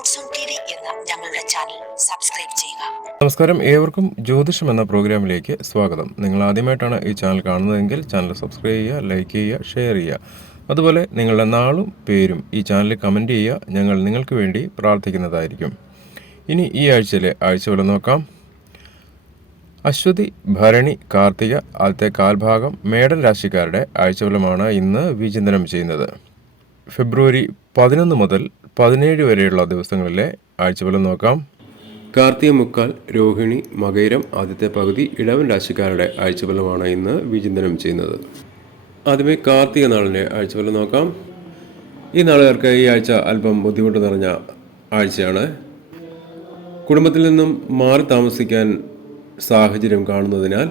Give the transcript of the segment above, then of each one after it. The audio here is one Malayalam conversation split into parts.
ഞങ്ങളുടെ ചാനൽ സബ്സ്ക്രൈബ് ചെയ്യുക. നമസ്കാരം. ഏവർക്കും ജ്യോതിഷം എന്ന പ്രോഗ്രാമിലേക്ക് സ്വാഗതം. നിങ്ങൾ ആദ്യമായിട്ടാണ് ഈ ചാനൽ കാണുന്നതെങ്കിൽ ചാനൽ സബ്സ്ക്രൈബ് ചെയ്യുക ലൈക്ക് ചെയ്യുക ഷെയർ ചെയ്യുക. അതുപോലെ നിങ്ങളുടെ നാളും പേരും ഈ ചാനലിൽ കമന്റ് ചെയ്യുക. ഞങ്ങൾ നിങ്ങൾക്ക് വേണ്ടി പ്രാർത്ഥിക്കുന്നതായിരിക്കും. ഇനി ഈ ആഴ്ചയിലെ ആഴ്ചകൾ നോക്കാം. അശ്വതി ഭരണി കാർത്തിക ആദ്യത്തെ കാൽഭാഗം മേടൻ രാശിക്കാരുടെ ആഴ്ചഫലമാണ് ഇന്ന് വിചിന്തനം ചെയ്യുന്നത്. ഫെബ്രുവരി പതിനൊന്ന് മുതൽ പതിനേഴ് വരെയുള്ള ദിവസങ്ങളിലെ ആഴ്ചഫലം നോക്കാം. കാർത്തിക മുക്കാൽ രോഹിണി മകൈരം ആദ്യത്തെ പകുതി ഇടവൻ രാശിക്കാരുടെ ആഴ്ചഫലമാണ് ഇന്ന് വിചിന്തനം ചെയ്യുന്നത്. ആദ്യമേ കാർത്തിക നാളിന്റെ ആഴ്ചഫലം നോക്കാം. ഈ നാളുകാർക്ക് ഈ ആഴ്ച അല്പം ബുദ്ധിമുട്ട് നിറഞ്ഞ ആഴ്ചയാണ്. കുടുംബത്തിൽ നിന്നും മാറി താമസിക്കാൻ സാഹചര്യം കാണുന്നതിനാൽ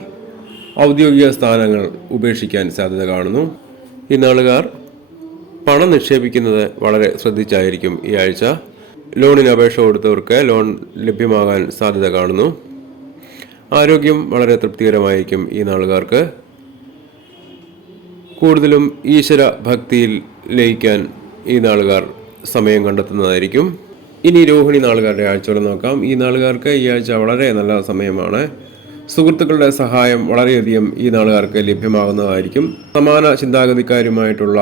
ഔദ്യോഗിക സ്ഥാനങ്ങൾ ഉപേക്ഷിക്കാൻ സാധ്യത കാണുന്നു. ഈ നാളുകാർ പണം നിക്ഷേപിക്കുന്നത് വളരെ ശ്രദ്ധിച്ചായിരിക്കും ഈ ആഴ്ച. ലോണിന് അപേക്ഷ കൊടുത്തവർക്ക് ലോൺ ലഭ്യമാകാൻ സാധ്യത കാണുന്നു. ആരോഗ്യം വളരെ തൃപ്തികരമായിരിക്കും ഈ നാളുകാർക്ക്. കൂടുതലും ഈശ്വര ഭക്തിയിൽ ലയിക്കാൻ ഈ നാളുകാർ സമയം കണ്ടെത്തുന്നതായിരിക്കും. ഇനി രോഹിണി നാളുകാരുടെ ആഴ്ചകൾ നോക്കാം. ഈ നാളുകാർക്ക് ഈ ആഴ്ച വളരെ നല്ല സമയമാണ്. സുഹൃത്തുക്കളുടെ സഹായം വളരെയധികം ഈ നാളുകാർക്ക് ലഭ്യമാകുന്നതായിരിക്കും. സമാന ചിന്താഗതിക്കാരുമായിട്ടുള്ള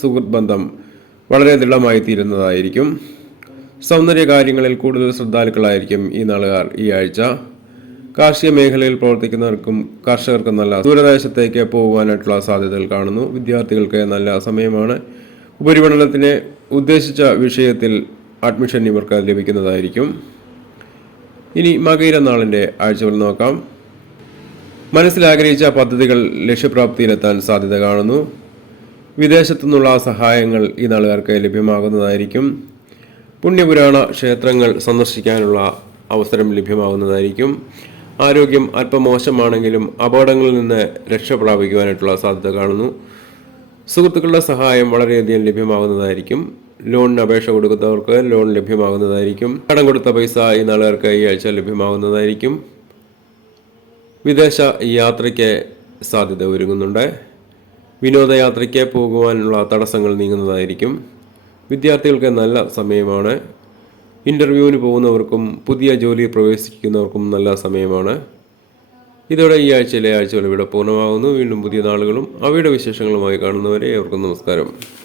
സുഹൃത്ത് ബന്ധം വളരെ ദൃഢമായി തീരുന്നതായിരിക്കും സൗന്ദര്യ കാര്യങ്ങളിൽ കൂടുതൽ ശ്രദ്ധാലുക്കളായിരിക്കും ഈ നാളുകാർ ഈ ആഴ്ച. കാർഷിക മേഖലയിൽ പ്രവർത്തിക്കുന്നവർക്കും കർഷകർക്കും നല്ല ദൂരദേശത്തേക്ക് പോകുവാനായിട്ടുള്ള സാധ്യതകൾ കാണുന്നു. വിദ്യാർത്ഥികൾക്ക് നല്ല സമയമാണ്. ഉപരിപഠനത്തിന് ഉദ്ദേശിച്ച വിഷയത്തിൽ അഡ്മിഷൻ ഇവർക്ക് ലഭിക്കുന്നതായിരിക്കും. ഇനി മകയിര നാളിന്റെ ആഴ്ചകൾ നോക്കാം. മനസ്സിൽ ആഗ്രഹിച്ച പദ്ധതികൾ ലക്ഷ്യപ്രാപ്തിയിലെത്താൻ സാധ്യത കാണുന്നു. വിദേശത്തു നിന്നുള്ള സഹായങ്ങൾ ഈ നാളുകാർക്ക് ലഭ്യമാകുന്നതായിരിക്കും. പുണ്യപുരാണ ക്ഷേത്രങ്ങൾ സന്ദർശിക്കാനുള്ള അവസരം ലഭ്യമാകുന്നതായിരിക്കും. ആരോഗ്യം അല്പം മോശമാണെങ്കിലും അപകടങ്ങളിൽ നിന്ന് രക്ഷ പ്രാപിക്കുവാനായിട്ടുള്ള സാധ്യത കാണുന്നു. സുഹൃത്തുക്കളുടെ സഹായം വളരെയധികം ലഭ്യമാകുന്നതായിരിക്കും. ലോണിന് അപേക്ഷ കൊടുക്കുന്നവർക്ക് ലോൺ ലഭ്യമാകുന്നതായിരിക്കും. കടം കൊടുത്ത പൈസ ഈ നാളുകാർക്ക് ഈ ആഴ്ച ലഭ്യമാകുന്നതായിരിക്കും. വിദേശ യാത്രയ്ക്ക് സാധ്യത ഒരുങ്ങുന്നുണ്ട്. വിനോദയാത്രയ്ക്ക് പോകുവാനുള്ള തടസ്സങ്ങൾ നീങ്ങുന്നതായിരിക്കും. വിദ്യാർത്ഥികൾക്ക് നല്ല സമയമാണ്. ഇന്റർവ്യൂവിന് പോകുന്നവർക്കും പുതിയ ജോലി പ്രവേശിക്കുന്നവർക്കും നല്ല സമയമാണ്. ഇതോടെ ഈ ആഴ്ചയിലെ ആഴ്ചകൾ ഇവിടെ പൂർണമാകുന്നു. വീണ്ടും പുതിയ നാളുകളും അവയുടെ വിശേഷങ്ങളുമായി കാണുന്നവരെ അവർക്കും നമസ്കാരം.